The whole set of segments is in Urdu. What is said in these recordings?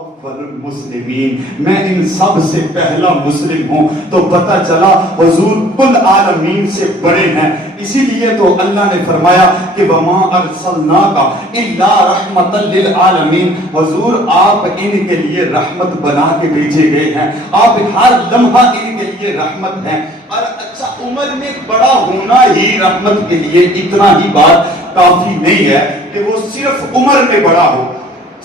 اول المسلمین، میں ان سب سے پہلا مسلم ہوں. تو پتہ چلا حضور کل عالمین سے بڑے ہیں. اسی لیے تو اللہ نے فرمایا کہ وما ارسلناک الا رحمۃ للعالمین. حضور آپ ان کے لیے رحمت بنا کے بھیجے گئے ہیں. آپ ہر لمحہ ان کے لیے رحمت ہیں. اور اچھا، عمر میں بڑا ہونا ہی رحمت کے لیے اتنا ہی بات کافی نہیں ہے کہ وہ صرف عمر میں بڑا ہو.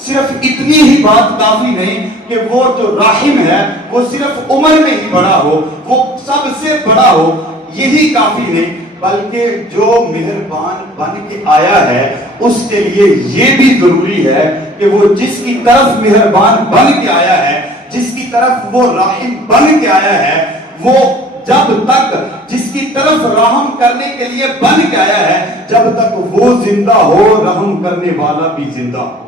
صرف اتنی ہی بات کافی نہیں کہ وہ جو رحم ہے وہ صرف عمر میں ہی بڑا ہو، وہ سب سے بڑا ہو، یہی کافی نہیں، بلکہ جو مہربان بن کے آیا ہے اس کے لیے یہ بھی ضروری ہے کہ وہ جس کی طرف مہربان بن کے آیا ہے، جس کی طرف وہ رحم بن کے آیا ہے، وہ جب تک جس کی طرف رحم کرنے کے لیے بن کے آیا ہے، جب تک وہ زندہ ہو رحم کرنے والا بھی زندہ ہو.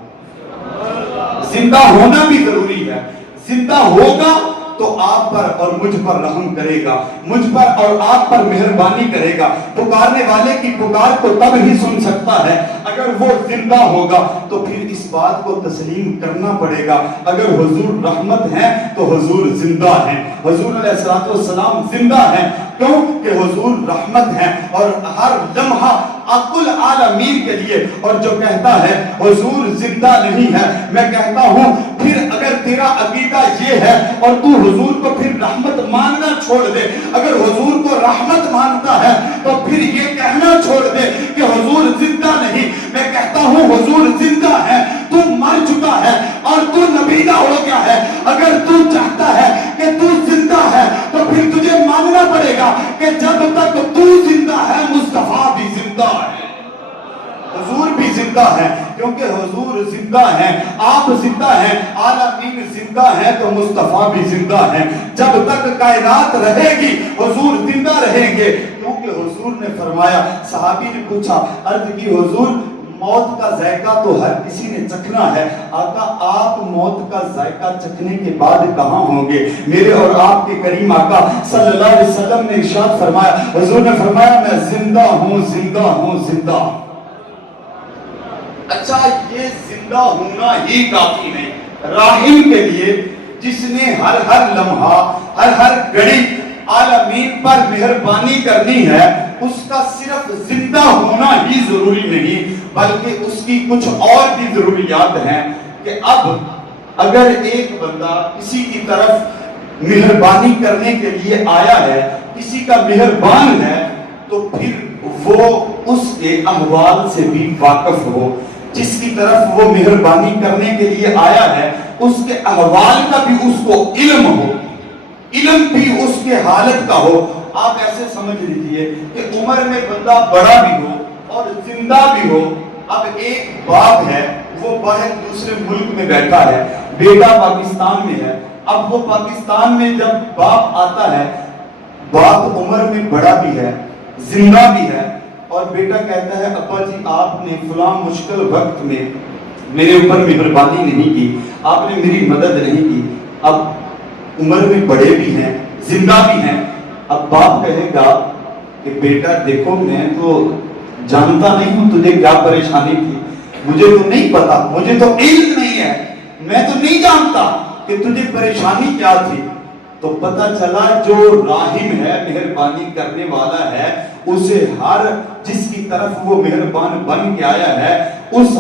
زندہ ہونا بھی ضروری ہے. زندہ ہوگا تو آپ پر اور مجھ پر رحم کرے گا، مجھ پر اور آپ پر مہربانی کرے گا. پکارنے والے کی پکار کو تب ہی سن سکتا ہے اگر وہ زندہ ہوگا. تو پھر اس بات کو تسلیم کرنا پڑے گا، اگر حضور رحمت ہیں تو حضور زندہ ہیں. حضور علیہ الصلوۃ والسلام زندہ ہیں کیوں کہ حضور رحمت ہیں اور ہر لمحہ کل عالمین کے لیے. اور جو کہتا ہے حضور زندہ نہیں ہے، میں کہتا ہوں پھر اگر تیرا عقیدہ یہ ہے اور تو حضور کو پھر رحمت ماننا چھوڑ دے، اگر حضور کو رحمت مانتا ہے تو پھر یہ کہنا چھوڑ دے کہ حضور زندہ نہیں. میں کہتا ہوں حضور زندہ ہے، تو مر چکا ہے اور تو نبیدہ ہو گیا ہے. اگر تو چاہتا ہے کہ تو زندہ ہے تو پھر تجھے ماننا پڑے گا کہ جب تک تو زندہ ہے مصطفیٰ بھی زندہ ہے، حضور بھی زندہ ہے. کیونکہ حضور زندہ ہیں، آپ زندہ ہیں، عالمین زندہ ہیں تو مصطفیٰ بھی زندہ ہیں. جب تک کائنات رہے گی حضور زندہ رہیں گے. کیونکہ حضور نے فرمایا، صحابی نے پوچھا، عرض کی حضور موت کا ذائقہ تو ہر کسی نے چکھنا ہے، آقا آپ موت کا ذائقہ چکھنے کے بعد کہاں ہوں گے؟ میرے اور آپ کے کریم آقا صلی اللہ علیہ وسلم نے ارشاد فرمایا، حضور نے فرمایا میں زندہ ہوں زندہ ہوں زندہ. اچھا، یہ زندہ ہونا ہی کافی نہیں. راحم کے لیے جس نے ہر لمحہ ہر گھڑی عالمین پر مہربانی کرنی ہے، اس کا صرف زندہ ہونا ہی ضروری نہیں بلکہ اس کی کچھ اور بھی ضروریات ہیں. کہ اب اگر ایک بندہ کسی کی طرف مہربانی کرنے کے لیے آیا ہے، کسی کا مہربان ہے، تو پھر وہ اس کے احوال سے بھی واقف ہو. جس کی طرف وہ مہربانی کرنے کے لیے آیا ہے اس کے احوال کا بھی اس کو علم ہو، علم بھی اس کے حالت کا ہو. آپ ایسے سمجھ لیجئے کہ عمر میں بندہ بڑا بھی ہو اور زندہ بھی ہو. اب ایک باپ ہے، وہ باہر دوسرے ملک میں بیٹھا ہے، بیٹا پاکستان میں ہے. اب وہ پاکستان میں جب باپ آتا ہے، باپ عمر میں بڑا بھی ہے، زندہ بھی ہے، اور بیٹا کہتا ہے ابا جی آپ نے فلاں مشکل وقت میں میرے اوپر مہربانی نہیں کی، آپ نے میری مدد نہیں کی. اب عمر میں بڑے بھی ہیں، زندہ بھی ہیں. اب باپ کہے گا کہ بیٹا دیکھو میں تو جانتا نہیں ہوں تجھے کیا پریشانی تھی، مجھے تو نہیں پتا، مجھے تو علم نہیں ہے، میں تو نہیں جانتا کہ تجھے پریشانی کیا تھی. تو پتہ چلا جو راحم ہے، مہربانی کرنے والا ہے، اسے ہر جس کی طرف وہ مہربان بن کے آیا ہے اس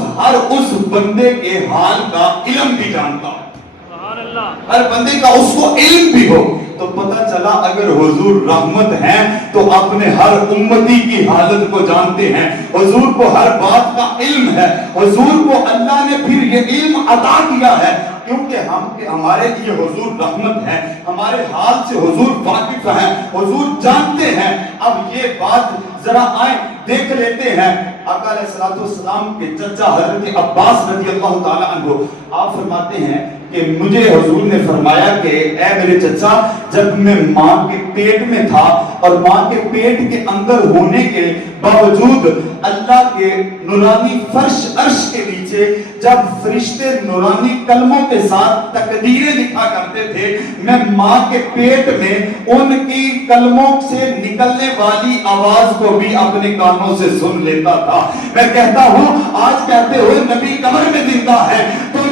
بندے کے حال کا علم بھی جانتا ہے. ہر بندے کا اس کو علم بھی ہو. تو پتہ چلا اگر حضور رحمت ہیں تو اپنے ہر امتی کی حالت کو جانتے ہیں. حضور کو ہر بات کا علم ہے. حضور کو اللہ نے پھر یہ علم عطا کیا ہے کیونکہ ہمارے لیے حضور رحمت ہے، ہمارے حال سے حضور واقف ہیں، حضور جانتے ہیں. اب یہ بات ذرا آئیں دیکھ لیتے ہیں. آقا علیہ الصلوۃ والسلام کے چچا حضرت عباس رضی اللہ تعالی عنہ آپ فرماتے ہیں کہ مجھے حضور نے فرمایا کہ اے میرے چچا، جب میں ماں کے پیٹ میں تھا اور ماں کے پیٹ کے اندر ہونے کے باوجود اللہ کے نورانی فرش عرش کے نیچے جب فرشتے نورانی کلموں کے ساتھ تقدیریں لکھا کرتے تھے، میں ماں کے پیٹ میں ان کی کلموں سے نکلنے والی آواز کو بھی اپنے کانوں سے سن لیتا تھا. میں کہتا ہوں آج کہتے ہوئے نبی قبر میں زندہ ہے، تو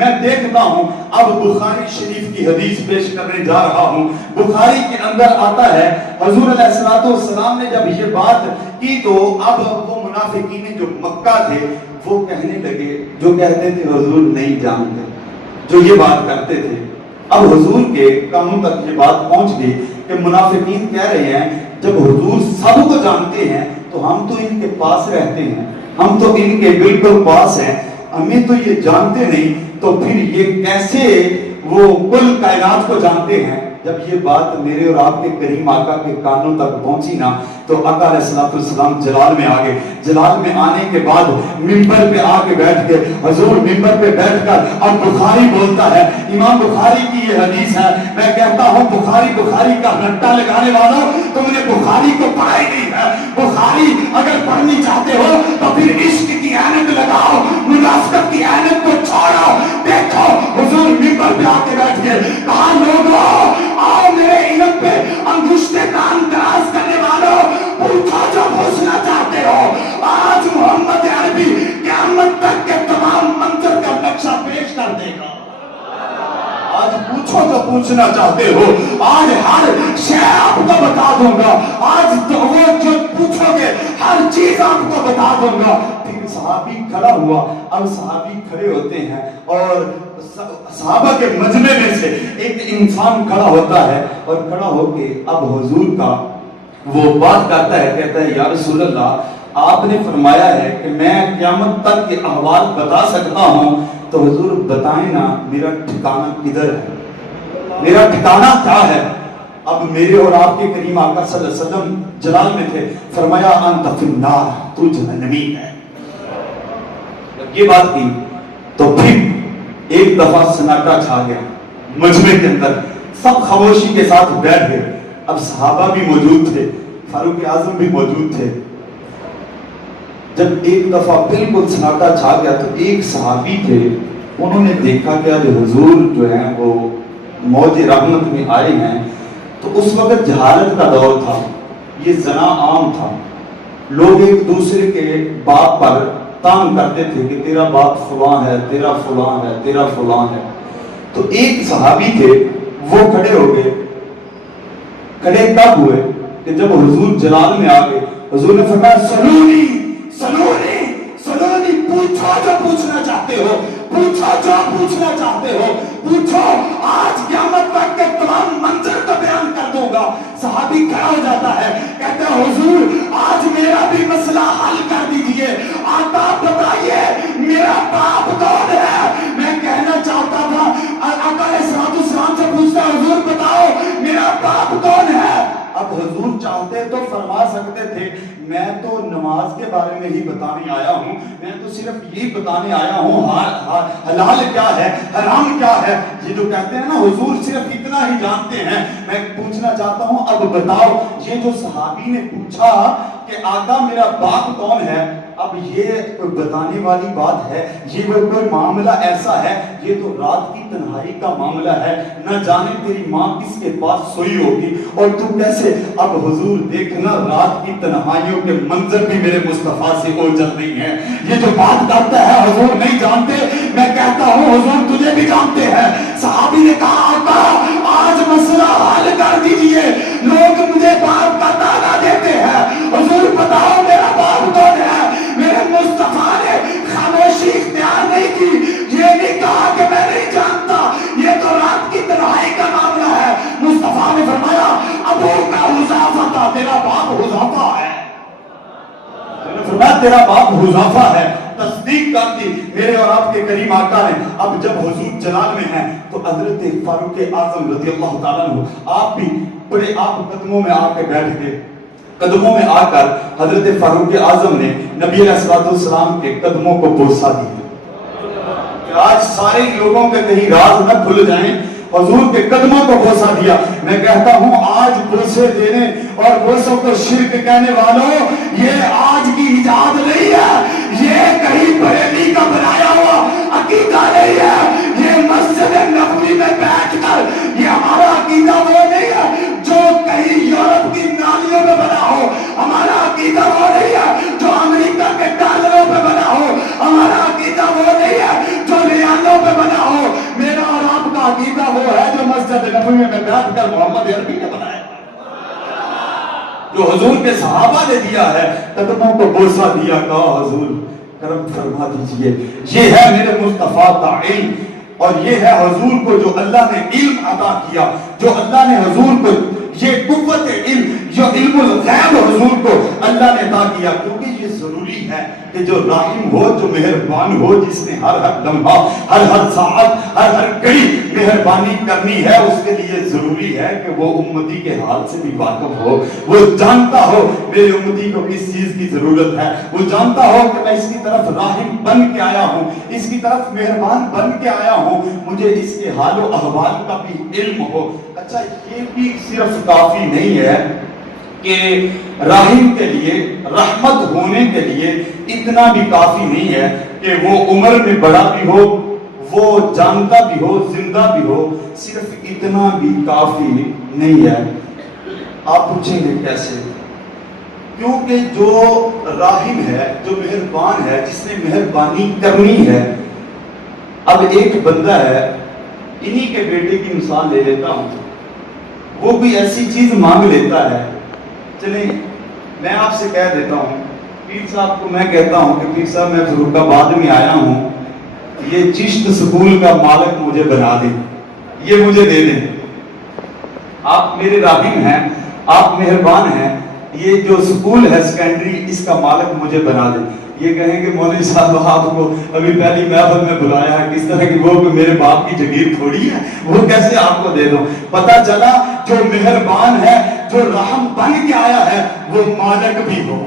میں دیکھتا ہوں اب بخاری شریف کی حدیث پیش کرنے جا رہا ہوں. بخاری کے اندر آتا ہے حضور علیہ السلام نے جب یہ بات کی تو اب وہ منافقین جو مکہ تھے وہ کہنے لگے, جو کہتے تھے حضور نہیں جانتے, جو یہ بات کرتے تھے, اب حضور کے کانوں تک یہ بات پہنچ گئی کہ منافقین کہہ رہے ہیں جب حضور سب کو جانتے ہیں تو ہم تو ان کے پاس رہتے ہیں, ہم تو ان کے بالکل پاس ہیں, ہمیں تو یہ جانتے نہیں, تو پھر یہ کیسے وہ کل کائنات کو جانتے ہیں. جب یہ بات میرے اور آپ کے کریم آقا کے کانوں تک پہنچی نا تو آقا علیہ السلام جلال میں آگے. جلال میں آنے کے بعد منبر پہ آ کے بیٹھ کے حضور منبر پہ بیٹھ کر اب بخاری بولتا ہے. امام بخاری کی یہ حدیث ہے. میں کہتا ہوں بخاری کا رٹا لگانے والوں, تم نے بخاری کو پڑھا ہی نہیں ہے. بخاری اگر پڑھنی چاہتے ہو تو پھر عشق کی عینت لگاؤ, منافقت کی عینت کو چھوڑو. دیکھو حضور منبر پہ آ کے بیٹھ کے کہا لوگوں آؤ میرے علم پہ انگشتے کان دراز کرنے والوں, پوچھو جو پوچھنا چاہتے ہو. آج محمد عربی قیامت تک کے تمام منظر کا نقشہ پیش کر دے گا. آج پوچھو جو پوچھنا چاہتے ہو, آج ہر شے آپ کو بتا دوں گا. آج تو وہ جو پوچھو گے ہر چیز آپ کو بتا دوں گا. پھر صحابی کھڑا ہوا. اب صحابی کھڑے ہوتے ہیں اور صحابہ کے مجمع میں سے ایک انسان کھڑا ہوتا ہے اور کھڑا ہو کے اب حضور کا وہ بات کرتا ہے, کہتا ہے یا رسول اللہ آپ نے فرمایا ہے کہ میں قیامت تک کے احوال بتا سکتا ہوں, تو حضور بتائیں نا میرا ٹھکانہ کدھر ہے, میرا ٹھکانہ کیا ہے. اب میرے اور آپ کے کریم آقا صلی اللہ علیہ وسلم جلال میں تھے. فرمایا انت فی النار, تو جہنمی ہے. یہ بات کی تو پھر ایک دفعہ سناٹا چھا گیا مجمع کے اندر. سب خاموشی کے ساتھ بیٹھ گئے. اب صحابہ بھی موجود تھے, فاروق اعظم بھی موجود تھے. جب ایک دفعہ بالکل سناٹا چھا گیا تو ایک صحابی تھے, انہوں نے دیکھا کہ آج حضور جو ہیں وہ موج رحمت میں آئے ہیں. تو اس وقت جہالت کا دور تھا, یہ زنا عام تھا. لوگ ایک دوسرے کے باپ پر تان کرتے تھے کہ تیرا باپ فلاں ہے, تیرا فلاں ہے, تیرا فلاں ہے. تو ایک صحابی تھے وہ کھڑے ہو گئے. کھڑے کب ہوئے کہ جب حضور جلال میں آ گئے. حضور نے فرمایا سلونی سلونی سلونی, پوچھو جو پوچھنا چاہتے ہو, پوچھو جو پوچھنا چاہتے ہو, پوچھو. آج قیامت تک کے تمام منظر کو بیان کر دوں گا. صحابی کھڑا ہو جاتا ہے, کہتا ہے حضور آج میرا بھی مسئلہ حل کر دیجئے. آقا بتائیے میرا باپ کون ہے. میں کہنا چاہتا تھا آقا علیہ السلام سے پوچھتا حضور بتاؤ میرا باپ کون ہے. اب حضور چاہتے تو فرما سکتے تھے میں تو نماز کے بارے میں ہی بتانے آیا ہوں, میں تو صرف یہی بتانے آیا ہوں حلال کیا ہے حرام کیا ہے. یہ جو کہتے ہیں نا حضور صرف اتنا ہی جانتے ہیں. میں پوچھنا چاہتا ہوں اب بتاؤ, یہ جو صحابی نے پوچھا کہ آقا میرا باپ کون ہے, اب یہ کوئی بتانے والی بات ہے, یہ کوئی معاملہ ایسا ہے, یہ تو رات کی تنہائی کا معاملہ ہے. نہ جانے تیری ماں کس کے پاس سوئی ہوگی اور تو کیسے. اب حضور دیکھنا رات کی تنہائیوں کے منظر بھی میرے مصطفیٰ سے اوجھل نہیں ہے. یہ جو بات کرتا ہے حضور نہیں جانتے, میں کہتا ہوں حضور تجھے بھی جانتے ہیں. صحابی نے کہا آقا آج مسئلہ حل کر دیجئے, لوگ مجھے باپ کا تانا دیتے ہیں, حضور بتاؤ میرا باپ کون ہے. میرے مصطفیٰ نے خاموشی اختیار نہیں کی, یہ نہیں کہا کہ میں نہیں جانتا, یہ تو رات کی تنہائی کا معاملہ ہے. مصطفیٰ نے فرمایا ابو کا حذیفہ تھا, تیرا باپ حذیفہ ہے. فرمایا تیرا باپ حذیفہ ہے. تصدیق کر دی میرے اور آپ کے کریم آقا نے. اب جب حضور جلال میں ہیں تو حضرت فاروق اعظم رضی اللہ تعالیٰ عنہ آپ بھی بڑے آپ قدموں میں آ کے بیٹھ گئے. قدموں میں آ کر حضرت فاروق اعظم نے نبی علیہ السلام کے قدموں کو بوسہ دیا. آج سارے لوگوں کے کہیں راز نہ کھل جائیں, حضور کے قدموں کو بوسہ دیا. میں کہتا ہوں آج بوسے دینے اور بوسوں کو شرک کہنے والوں, یہ آج کی ایجاد نہیں ہے, یہ کہیں بریلی کا بنایا ہوا عقیدہ نہیں ہے. یہ مسجد نبوی میں بیٹھ کر یہ ہمارا عقیدہ وہ نہیں ہے جو کہیں یورپ کی نالیوں میں بنا ہو. ہمارا عقیدہ وہ نہیں ہے جو امریکہ کے ڈالروں پہ بنا ہو. ہمارا عقیدہ وہ نہیں ہے جو ریالوں پہ بنا ہو. مسجد نبوی میں بیعت کر محمد عربی نے بنایا، جو حضور کے صحابہ نے دیا ہے، قدموں کو بوسہ دیا، کہا حضور کرم فرما دیجئے، یہ ہے میرے مصطفیٰ کا علم، اور یہ ہے حضور کو جو اللہ نے علم عطا کیا، جو اللہ نے حضور کو یہ قوت علم، جو علم الغیب حضور کو اللہ نے عطا کیا، کیونکہ یہ ضروری ہے کہ جو رحیم ہو، جو مہربان ہو، جس نے ہر لمحہ، ہر ساعت، ہر گھڑی مہربانی کرنی ہے، اس کے لیے ضروری ہے کہ وہ امتی کے حال سے بھی واقف ہو، وہ جانتا ہو میرے امتی کو کس چیز کی ضرورت ہے، وہ جانتا ہو کہ میں اس کی طرف راحم بن کے آیا ہوں، اس کی طرف مہربان بن کے آیا ہوں، مجھے اس کے حال و احوال کا بھی علم ہو۔ اچھا، یہ بھی صرف کافی نہیں ہے کہ راحم کے لیے، رحمت ہونے کے لیے اتنا بھی کافی نہیں ہے کہ وہ عمر میں بڑا بھی ہو، وہ جانتا بھی ہو، زندہ بھی ہو، صرف اتنا بھی کافی نہیں ہے۔ آپ پوچھیں گے کیسے؟ کیونکہ جو راحم ہے، جو مہربان ہے، جس نے مہربانی کرنی ہے، اب ایک بندہ ہے، انہی کے بیٹے کی مثال لے لیتا ہوں، وہ بھی ایسی چیز مانگ لیتا ہے، چلیں میں آپ سے کہہ دیتا ہوں، پیر صاحب کو میں کہتا ہوں کہ پیر صاحب میں فرقہ آباد میں آیا ہوں، یہ چشت سکول کا مالک مجھے بنا دیں، یہ مجھے دے دیں، آپ میرے راحم ہیں، آپ مہربان ہیں، یہ جو سکول ہے سیکنڈری، اس کا مالک مجھے بنا دیں۔ یہ کہیں کہ مولوی صاحب آپ کو ابھی پہلی محفل میں بلایا ہے، کس طرح کی وہ میرے باپ کی جگیر تھوڑی ہے، وہ کیسے آپ کو دے دوں؟ پتہ چلا جو مہربان ہے، جو رحم بن کے آیا ہے، وہ مالک بھی ہو،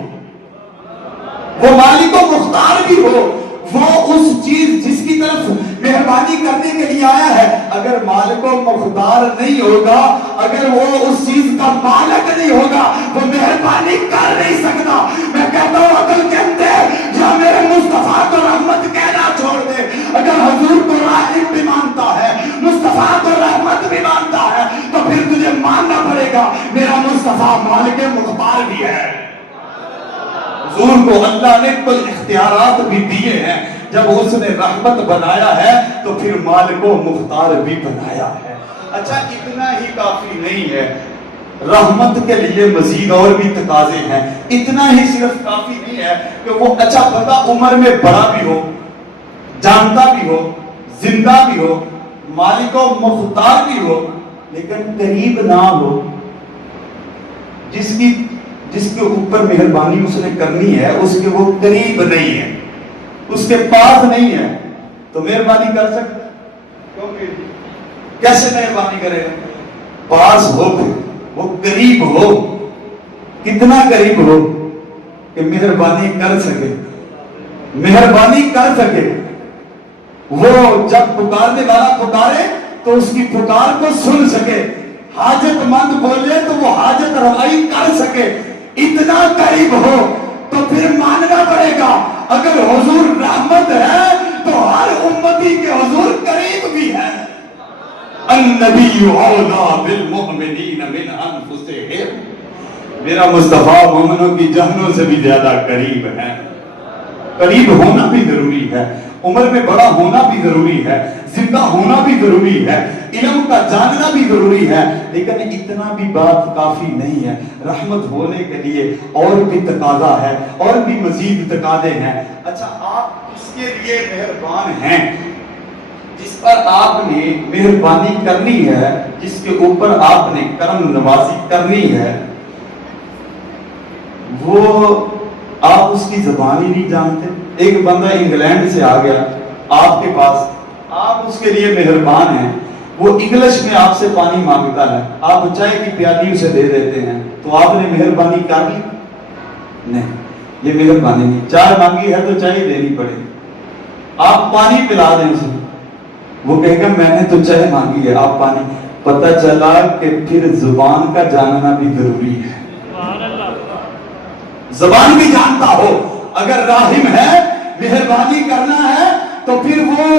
وہ مالک و مختار بھی ہو، وہ اس چیز جس کی طرف مہربانی کرنے کے لیے آیا ہے، اگر مالک و مختار نہیں ہوگا، اگر وہ اس چیز کا مالک نہیں ہوگا، وہ مہربانی کر نہیں سکتا۔ میں کہتا ہوں عقل کے اندر یا میرے مصطفیٰ کو رحمت کہنا چھوڑ دے، اگر حضور کو راحم بھی مانتا ہے، مصطفیٰ کو رحمت بھی مانتا ہے، تو پھر تجھے ماننا پڑے گا میرا مصطفیٰ مالک مختار بھی ہے۔ حضور کو اللہ نے کوئی اختیارات بھی دیے ہیں، جب اس نے رحمت بنایا ہے تو پھر مالک و مختار بھی بنایا ہے۔ اچھا، اتنا ہی کافی نہیں ہے، رحمت کے لیے مزید اور بھی تقاضے ہیں، اتنا ہی صرف کافی نہیں ہے کہ وہ اچھا بندہ عمر میں بڑا بھی ہو، جانتا بھی ہو، زندہ بھی ہو، مالک و مختار بھی ہو، لیکن قریب نہ ہو، جس کے اوپر مہربانی اس نے کرنی ہے، اس کے وہ قریب نہیں ہے، اس کے پاس نہیں ہے، تو مہربانی کر سکتا؟ کیسے مہربانی کرے گا؟ پاس ہو، وہ قریب ہو، کتنا قریب ہو کہ مہربانی کر سکے، مہربانی کر سکے، وہ جب پکارنے والا پکارے تو اس کی پکار کو سن سکے، حاجت مند بولے تو وہ حاجت روائی کر سکے، اتنا قریب ہو تو پھر ماننا پڑے گا۔ اگر حضور رحمت ہے تو ہر امتی کے حضور قریب بھی ہے۔ النبی اولا بالمؤمنین من انفسہم، میرا مصطفیٰ مومنوں کی جانوں سے بھی زیادہ قریب ہے۔ قریب ہونا بھی ضروری ہے، عمر میں بڑا ہونا بھی ضروری ہے، زندہ ہونا بھی ضروری ہے، علم کا جاننا بھی ضروری ہے، لیکن اتنا بھی بات کافی نہیں ہے۔ رحمت ہونے کے لیے اور بھی تقاضا ہے، اور بھی مزید تقاضے ہیں۔ اچھا، آپ اس کے لیے مہربان ہیں، جس پر آپ نے مہربانی کرنی ہے، جس کے اوپر آپ نے کرم نوازی کرنی ہے، وہ آپ اس کی زبان ہی نہیں جانتے۔ ایک بندہ انگلینڈ سے آ گیا آپ کے پاس، آپ اس کے لیے مہربان ہیں، وہ انگلش میں آپ سے پانی مانگتا ہے، آپ چائے کی پیالی اسے دے دیتے ہیں، تو آپ نے مہربانی کر لی؟ نہیں، یہ مہربانی نہیں۔ چائے مانگی ہے تو چائے دینی پڑے گی۔ آپ پانی پلا دیں اسے، وہ کہے گا میں نے تو چائے مانگی ہے، آپ پانی۔ پتہ چلا کہ پھر زبان کا جاننا بھی ضروری ہے، زبان بھی جانتا ہو۔ اگر راحم ہے، مہربانی کرنا ہے، تو پھر وہ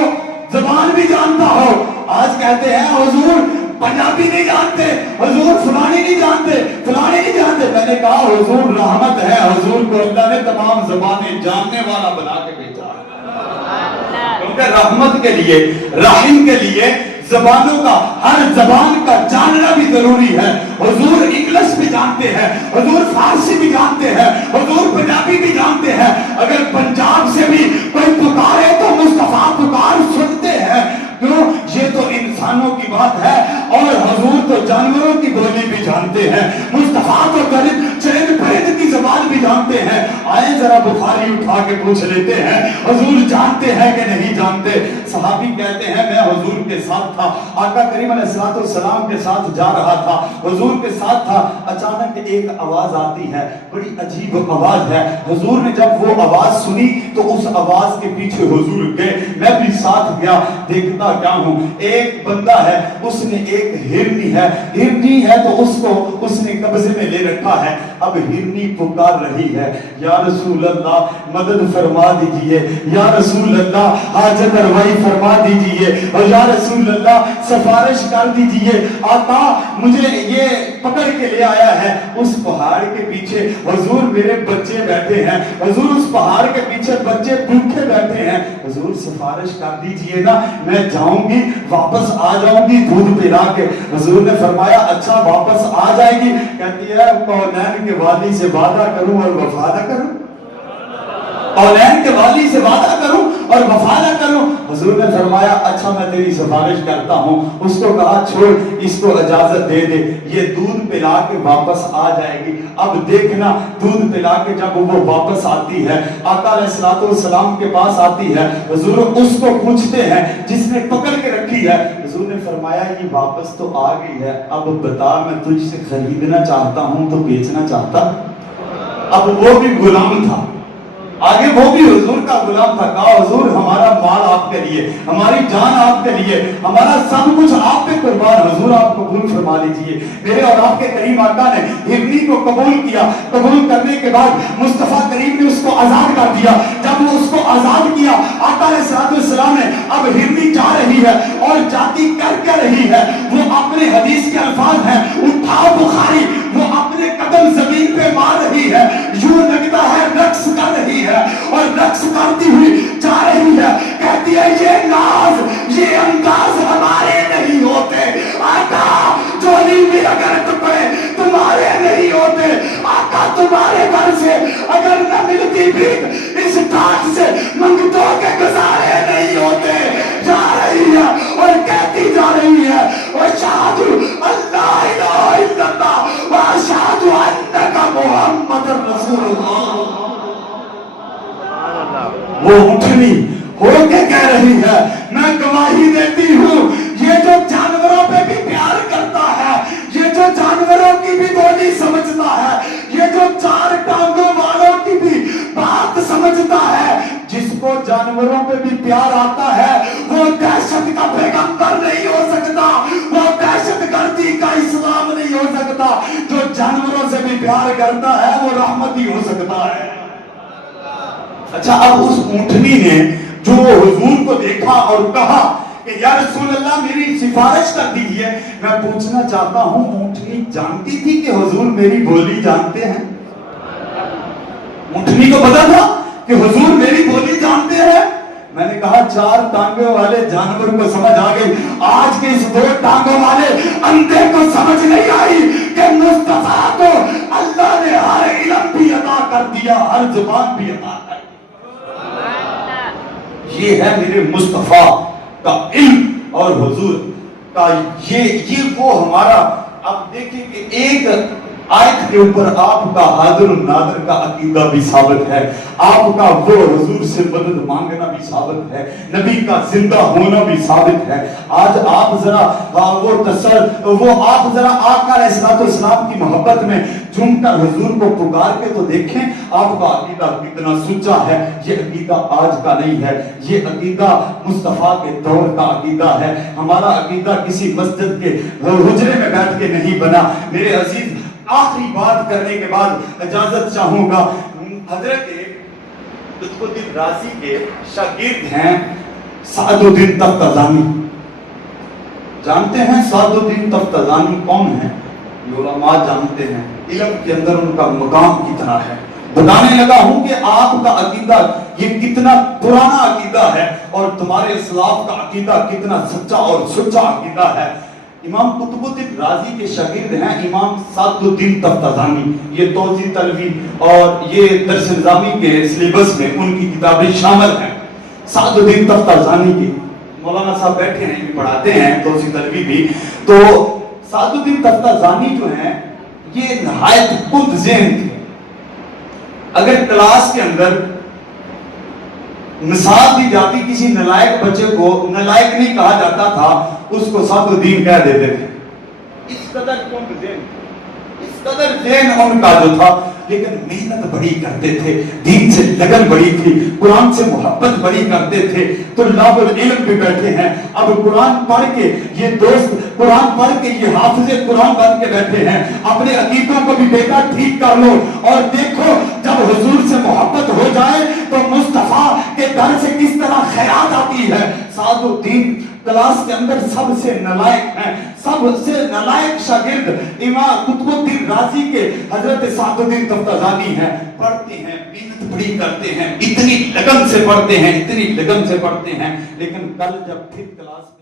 زبان بھی جانتا ہو۔ آج کہتے ہیں حضور پنجابی نہیں جانتے، حضور فلانی نہیں جانتے، فلانی نہیں جانتے۔ میں نے کہا حضور رحمت ہے، حضور کو اللہ نے تمام زبانیں جاننے والا بنا کے بھیجا ہے، کیونکہ رحمت کے لیے، رحم کے لیے زبانوں کا ہر زبان کا جاننا بھی ضروری ہے. حضور انگلش بھی جانتے ہیں, حضور فارسی بھی جانتے ہیں, حضور پنجابی بھی جانتے ہیں. اگر پنجاب سے بھی کوئی پکارے تو مصطفیٰ پکار سنتے ہیں. کیوں؟ یہ تو انسانوں کی بات ہے, اور حضور تو جانوروں کی بولی بھی جانتے ہیں. مصطفیٰ تو چرند پرند کی زبان بھی جانتے ہیں. آئے ذرا بخاری اٹھا کے پوچھ لیتے ہیں, حضور جانتے ہیں کہ نہیں جانتے؟ صحابی کہتے ہیں میں حضور کے ساتھ تھا, آقا کریم علیہ السلام کے ساتھ جا رہا تھا, حضور کے ساتھ تھا. اچانک ایک آواز آتی ہے, بڑی عجیب آواز ہے. حضور نے جب وہ آواز سنی تو اس آواز کے پیچھے حضور گئے, میں بھی ساتھ گیا. دیکھتا کیا ہوں, ایک بندہ ہے, اس نے ایک ہرنی ہے تو اس نے قبضے میں لے رکھا ہے. اب ہرنی پکار رہی ہے, یا رسول اللہ مدد فرما دیجئے, یا رسول اللہ حاجت روائی فرما دیجئے, اور یا رسول اللہ سفارش کر دیجئے. آقا مجھے یہ پکڑ کے لے آیا ہے. اس پہاڑ کے پیچھے حضور میرے بچے بیٹھے ہیں, حضور اس پہاڑ کے پیچھے بچے بھوکے بیٹھے ہیں, حضور سفارش کر دیجئے نا, میں جاؤں گی واپس آ جاؤں گی دودھ پلا کے. حضور نے فرمایا اچھا واپس آ جائے گی؟ کہتی ہے کونین کے والی سے وعدہ کروں اور وفا نہ کروں, کونین کے والی سے وعدہ کروں اور وفا نہ کروں. حضور نے فرمایا اچھا میں تیری سفارش کرتا ہوں. اس کو کہا چھوڑ, اس کو اجازت دے دے, یہ دودھ پلا کے واپس آ جائے گی. اب دیکھنا دودھ پلا کے جب وہ واپس آتی ہے, آقا علیہ السلام کے پاس آتی ہے, حضور اس کو پوچھتے ہیں جس نے پکڑ کے رکھی ہے. حضور نے فرمایا یہ واپس تو آ گئی ہے, اب بتا میں تجھ سے خریدنا چاہتا ہوں تو بیچنا چاہتا. اب وہ بھی غلام تھا, آگے وہ بھی حضور کا غلام تھا. کہا حضور ہمارا مال آپ کے لیے, ہماری جان آپ کے لیے, ہمارا سب کچھ آپ پہ قربان, حضور آپ قبول فرما لیجئے. میرے اور آپ کے کریم آقا نے ہرنی کو قبول کیا. قبول کرنے کے بعد مصطفیٰ کریم نے اس کو آزاد کر دیا. جب وہ اس کو آزاد کیا, آقا علیہ السلام نے, اب ہرنی جا رہی ہے اور جاتی کر کے رہی ہے. وہ اپنے حدیث کے الفاظ ہیں, اٹھاؤ بخاری, وہ اپنے قدم زمین پہ مار رہی ہے, یوں لگتا ہے رقص کر رہی ہے, اور رقص کرتی ہوئی جا رہی ہے. کہتی ہے یہ ناز یہ انداز ہمارے نہیں ہوتے. آقا چولی بھی اگر ٹکڑے تمہارے نہیں ہوتے, آقا تمہارے گھر سے اگر نہ ملتی بھی اس ٹاٹ سے منگتوں کے گزارے نہیں ہوتے. جا رہی ہے اور کہتی جا رہی ہے وَأَشْهَدُ أَن لَّا إِلَٰهَ إِلَّا اللَّهُ وَأَشْهَدُ أَنَّكَ مُحَمَّدٌ رَّسُولُ اللَّهِ. وہ اٹھنی ہو کے کہہ رہی ہے میں گواہی دیتی ہوں یہ جو جانوروں پہ بھی پیار کرتا ہے, یہ جو جانوروں کی بھی بولی سمجھتا ہے, یہ جو چار ٹانگوں والوں کی بھی بات سمجھتا ہے, جس کو جانوروں پہ بھی پیار آتا ہے وہ دہشت کا پیغمبر نہیں ہو سکتا, وہ دہشت گردی کا اسلام نہیں ہو سکتا. جو جانوروں سے بھی پیار کرتا ہے وہ رحمت ہی ہو سکتا ہے. اچھا اب اس اونٹنی نے جو حضور کو دیکھا اور کہا کہ یا رسول اللہ میری سفارش کر دیجئے, میں پوچھنا چاہتا ہوں اونٹنی جانتی تھی کہ حضور میری بولی جانتے ہیں؟ اونٹنی کو پتا تھا کہ حضور میری بولی جانتے ہیں؟ میں نے کہا چار ٹانگوں والے جانور کو سمجھ آ گئی, آج کے اس دو ٹانگوں والے اندھے کو سمجھ نہیں آئی کہ مصطفیٰ کو اللہ نے ہر علم بھی عطا کر دیا, ہر زبان بھی عطا کر. یہ ہے میرے مصطفیٰ کا علم اور حضور کا یہ وہ ہمارا. اب دیکھیں کہ ایک آیت کے اوپر آپ کا حاضر و ناظر کا عقیدہ بھی ثابت ہے, آپ کا وہ حضور سے مدد مانگنا بھی ثابت ہے, نبی کا زندہ ہونا بھی ثابت ہے. آج آپ ذرا آپ ذرا آقا علیہ السلام کی محبت میں جھوم کر حضور کو پکار کے تو دیکھیں آپ کا عقیدہ کتنا سچا ہے. یہ عقیدہ آج کا نہیں ہے, یہ عقیدہ مصطفیٰ کے دور کا عقیدہ ہے. ہمارا عقیدہ کسی مسجد کے حجرے میں بیٹھ کے نہیں بنا. میرے عزیز آخری بات کرنے کے بعد اجازت چاہوں گا, حضرت لطف الدین رازی کے شاگرد ہیں سعد الدین تفتازانی. جانتے ہیں سعد الدین تفتازانی کون ہیں؟ علماء جانتے ہیں, علم کے اندر ان کا مقام کتنا ہے. بتانے لگا ہوں کہ آپ کا عقیدہ یہ کتنا پرانا عقیدہ ہے اور تمہارے اسلاف کا عقیدہ کتنا سچا اور سچا عقیدہ ہے۔ امام قطب الدین رازی کے شاگرد ہیں امام سعد الدین تفتازانی، یہ توضیح طلبی اور یہ درس نظامی کے سلیبس میں ان کی کتابیں شامل ہیں۔ سعد الدین تفتازانی کی مولانا صاحب بیٹھے ہیں، یہ پڑھاتے ہیں توضیح طلبی بھی۔ تو سعد الدین تفتازانی جو ہیں یہ نہایت کند ذہن تھے۔ اگر کلاس کے اندر مثال دی جاتی کسی نالائق بچے کو نالائق نہیں کہا جاتا تھا، اس کو سعد الدین کہہ دیتے تھے۔ اس قدر کند ذہن، اس قدر ذہن ان کا جو تھا، لیکن محنت بڑی کرتے تھے، دین سے لگن بڑی تھی، قرآن سے محبت بڑی کرتے تھے۔ طلاب العلم بھی بیٹھے ہیں، اب قرآن پڑھ کے یہ دوست قرآن پڑھ کے یہ حافظ قرآن بن کے بیٹھے ہیں۔ اپنے عقیدوں کو بھی بیٹا ٹھیک کر لو اور دیکھو جب حضور سے محبت ہو جائے تو مصطفیٰ کے در سے کس طرح خیرات آتی ہے۔ سعد الدین کلاس کے اندر سب سے نالائق ہیں، سب سے نالائق شاگرد امام قطب الدین رازی کے حضرت سعد الدین تفتازانی ہیں۔ پڑھتے ہیں، محنت بڑی کرتے ہیں، اتنی لگن سے پڑھتے ہیں، اتنی لگن سے پڑھتے ہیں، لیکن کل جب پھر کلاس